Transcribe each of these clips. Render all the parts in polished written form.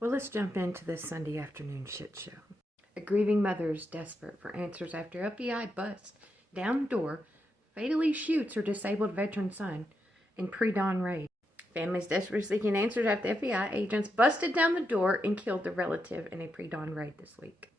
Well, let's jump into this Sunday afternoon shit show. A grieving mother is desperate for answers after FBI busts down the door, fatally shoots her disabled veteran son in pre-dawn raid. Families desperately seeking answers after FBI agents busted down the door and killed the relative in a pre-dawn raid this week.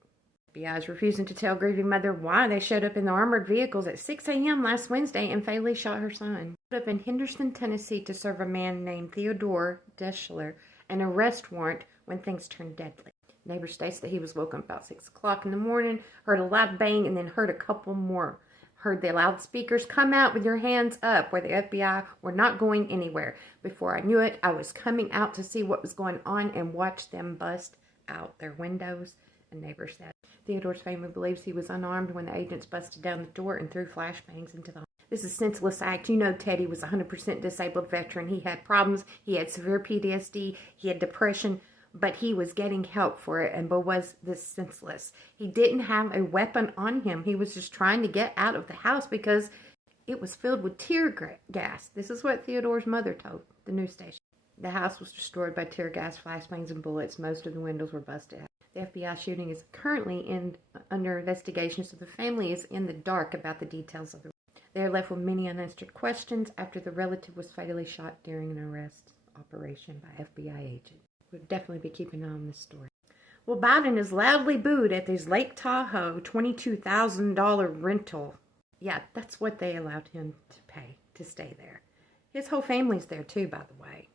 FBI is refusing to tell grieving mother why they showed up in the armored vehicles at 6 a.m. last Wednesday and fatally shot her son. Showed up in Henderson, Tennessee to serve a man named Theodore Deschler an arrest warrant when things turned deadly. Neighbor states that he was woken up about 6 o'clock in the morning, heard a loud bang, and then heard a couple more. Heard the loudspeakers, "Come out with your hands up," where the FBI were not going anywhere. Before I knew it, I was coming out to see what was going on and watch them bust out their windows, a neighbor said. Theodore's family believes he was unarmed when the agents busted down the door and threw flashbangs into the home. This is a senseless act. You know Teddy was a 100% disabled veteran. He had problems. He had severe PTSD. He had depression. But he was getting help for it, and but was this senseless? He didn't have a weapon on him. He was just trying to get out of the house because it was filled with tear gas. This is what Theodore's mother told the news station. The house was destroyed by tear gas, flashbangs, and bullets. Most of the windows were busted out. The FBI shooting is currently under investigation, so the family is in the dark about the details of the. They are left with many unanswered questions after the relative was fatally shot during an arrest operation by FBI agents. We'll definitely be keeping an eye on this story. Well, Biden is loudly booed at his Lake Tahoe $22,000 rental. Yeah, that's what they allowed him to pay to stay there. His whole family's there too, by the way.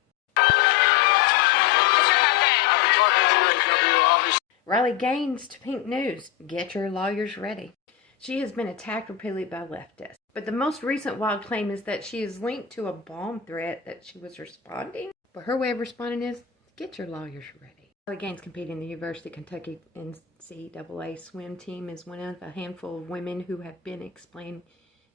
Riley Gaines to Pink News. Get your lawyers ready. She has been attacked repeatedly by leftists. But the most recent wild claim is that she is linked to a bomb threat that she was responding. But her way of responding is, get your lawyers ready. Riley Gaines competing in the University of Kentucky NCAA swim team is one of a handful of women who have been explaining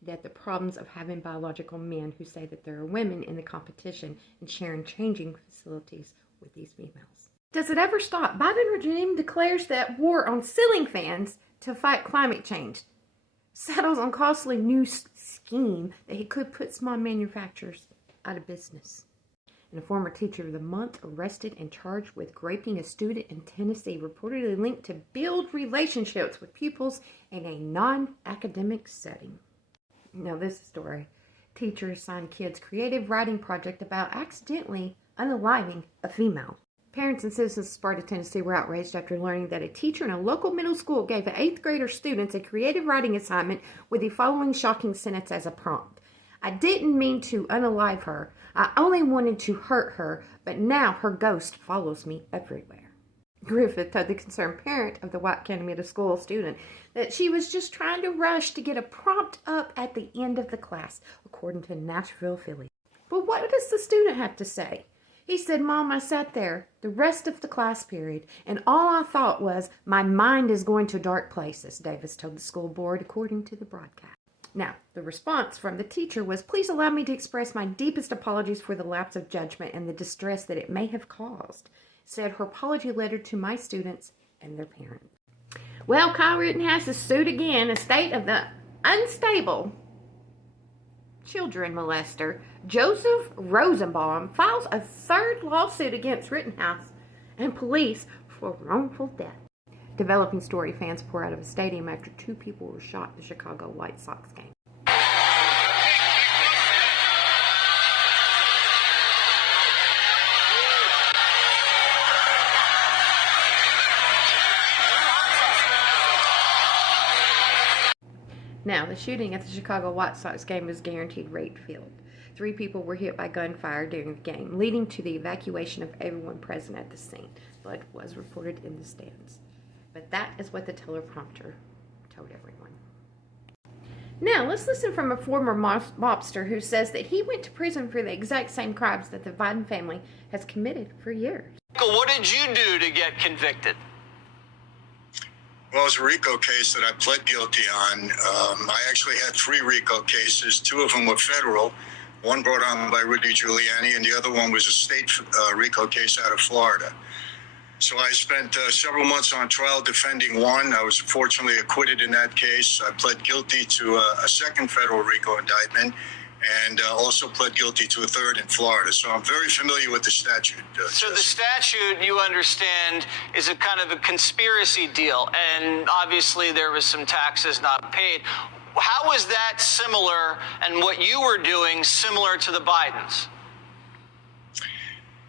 that the problems of having biological men who say that there are women in the competition and sharing changing facilities with these females. Does it ever stop? Biden regime declares that war on ceiling fans to fight climate change. Settles on costly new scheme that he could put small manufacturers out of business. And a former teacher of the month arrested and charged with raping a student in Tennessee, reportedly linked to build relationships with pupils in a non-academic setting. Now this story. Teacher assigned kids creative writing project about accidentally unaliving a female. Parents and citizens of Sparta, Tennessee were outraged after learning that a teacher in a local middle school gave an 8th grader students a creative writing assignment with the following shocking sentence as a prompt. I didn't mean to unalive her. I only wanted to hurt her, but now her ghost follows me everywhere. Griffith told the concerned parent of the White County Middle School student that she was just trying to rush to get a prompt up at the end of the class, according to Nashville Philly. But what does the student have to say? He said, "Mom, I sat there the rest of the class period, and all I thought was, my mind is going to dark places," Davis told the school board, according to the broadcast. Now, the response from the teacher was, "Please allow me to express my deepest apologies for the lapse of judgment and the distress that it may have caused," said her apology letter to my students and their parents. Well, Kyle Rittenhouse is sued again. A state of the unstable children molester Joseph Rosenbaum files a third lawsuit against Rittenhouse and police for wrongful death. Developing story, fans pour out of a stadium after 2 people were shot in the Chicago White Sox game. Now, the shooting at the Chicago White Sox game was guaranteed rate filled. 3 people were hit by gunfire during the game, leading to the evacuation of everyone present at the scene. Blood was reported in the stands. But that is what the teleprompter told everyone. Now, let's listen from a former mobster who says that he went to prison for the exact same crimes that the Biden family has committed for years. What did you do to get convicted? Well, it was a RICO case that I pled guilty on. I actually had 3 RICO cases. 2 of them were federal. One brought on by Rudy Giuliani, and the other one was a state RICO case out of Florida. So I spent several months on trial defending one. I was fortunately acquitted in that case. I pled guilty to a second federal RICO indictment, and also pled guilty to a third in Florida. So I'm very familiar with the statute. So the Jesse. statute, you understand, is a kind of a conspiracy deal, and obviously there was some taxes not paid. How is that similar, and what you were doing similar to the Bidens?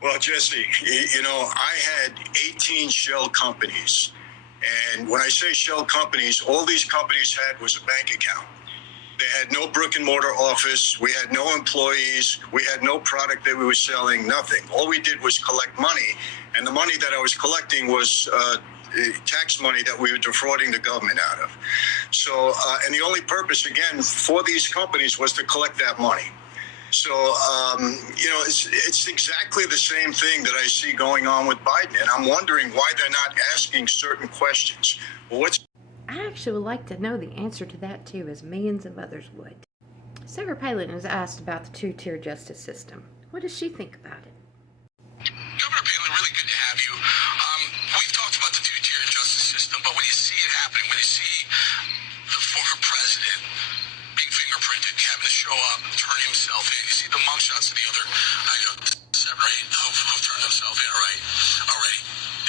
Well, Jesse, I had 18 shell companies. And when I say shell companies, all these companies had was a bank account. They had no brick and mortar office. We had no employees. We had no product that we were selling, nothing. All we did was collect money. And the money that I was collecting was tax money that we were defrauding the government out of. So, and the only purpose, again, for these companies was to collect that money. So, it's exactly the same thing that I see going on with Biden. And I'm wondering why they're not asking certain questions. Well, I actually would like to know the answer to that too, as millions of others would. Sarah Palin was asked about the two-tier justice system. What does she think about it? Governor Palin, really good to have you. We've talked about the two-tier justice system, but when you see it happening, when you see the former president being fingerprinted, having to show up, turning himself in, you see the mugshots of the other 7 or 8 who've turned themselves in already.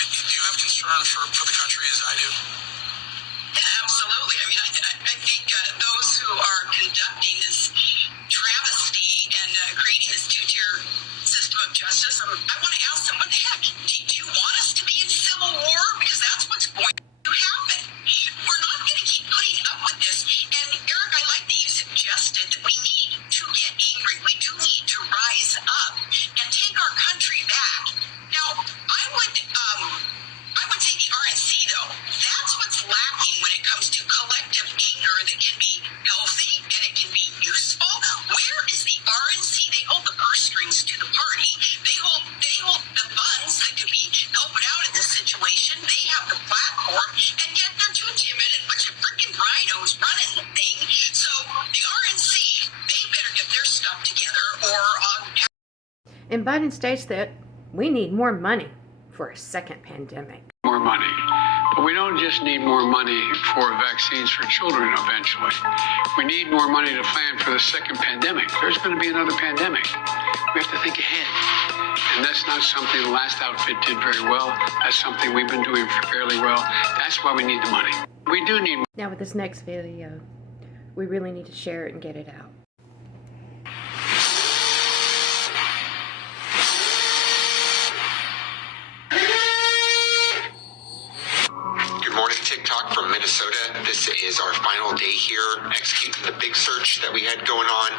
Do you have concern for the country as I do? Yeah, absolutely. I mean, I think those who are conducting this travesty and creating this two-tier system of justice, I want to ask them, what the heck? Do you want us to be in civil war? Because that's what's going to happen. We're not going to keep putting up with this. And Eric, I like that you suggested that we need to get angry. We do need to rise up and take our country back. Now, I would say the RNC, though, that's what's lacking when it comes to collective anger that can be healthy and it can be useful. Where is the RNC? They hold the purse strings to the party. They hold the funds that could be helping out in this situation. They have the platform, and yet they're too timid and a bunch of freaking rhinos running the thing. So the RNC, they better get their stuff together or And Biden states that we need more money for a second pandemic. More money. But we don't just need more money for vaccines for children eventually. We need more money to plan for the second pandemic. There's going to be another pandemic. We have to think ahead. And that's not something the last outfit did very well. That's something we've been doing fairly well. That's why we need the money. We do need. Now with this next video, we really need to share it and get it out. Good morning, TikTok from Minnesota. This is our final day here executing the big search that we had going on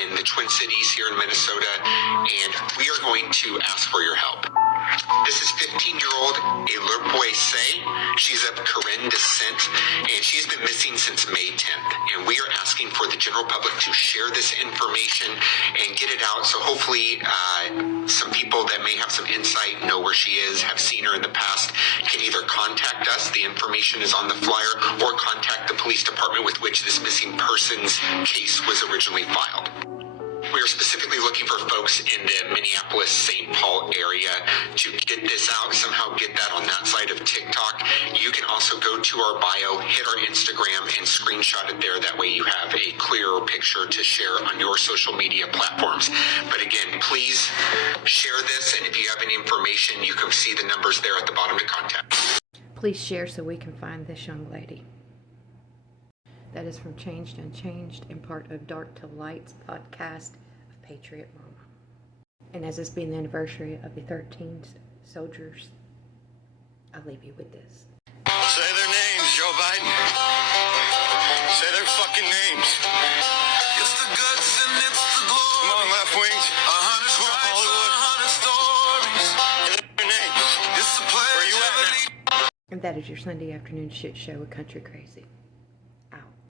in the Twin Cities here in Minnesota, and we are going to ask for your help. This is 15-year-old Ayler Boise. She's of Karen descent, and she's been missing since May 10th. And we are asking for the general public to share this information and get it out, so hopefully some people that may have some insight, know where she is, have seen her in the past, can either contact us, the information is on the flyer, or contact the police department with which this missing persons case was originally filed. We are specifically looking for folks in the Minneapolis-St. Paul area to get this out, somehow get that on that side of TikTok. You can also go to our bio, hit our Instagram, and screenshot it there. That way you have a clearer picture to share on your social media platforms. But again, please share this, and if you have any information, you can see the numbers there at the bottom to contact. Please share so we can find this young lady. That is from Changed Unchanged and part of Dark to Light's podcast of Patriot Mama. And as this being the anniversary of the 13 soldiers, I'll leave you with this. Say their names, Joe Biden. Say their fucking names. It's the guts and it's the glory. Come on, left wings. 100 stripes, 100 stories. Say their names. It's the place. Where you at now? And that is your Sunday afternoon shit show with Country Crazy.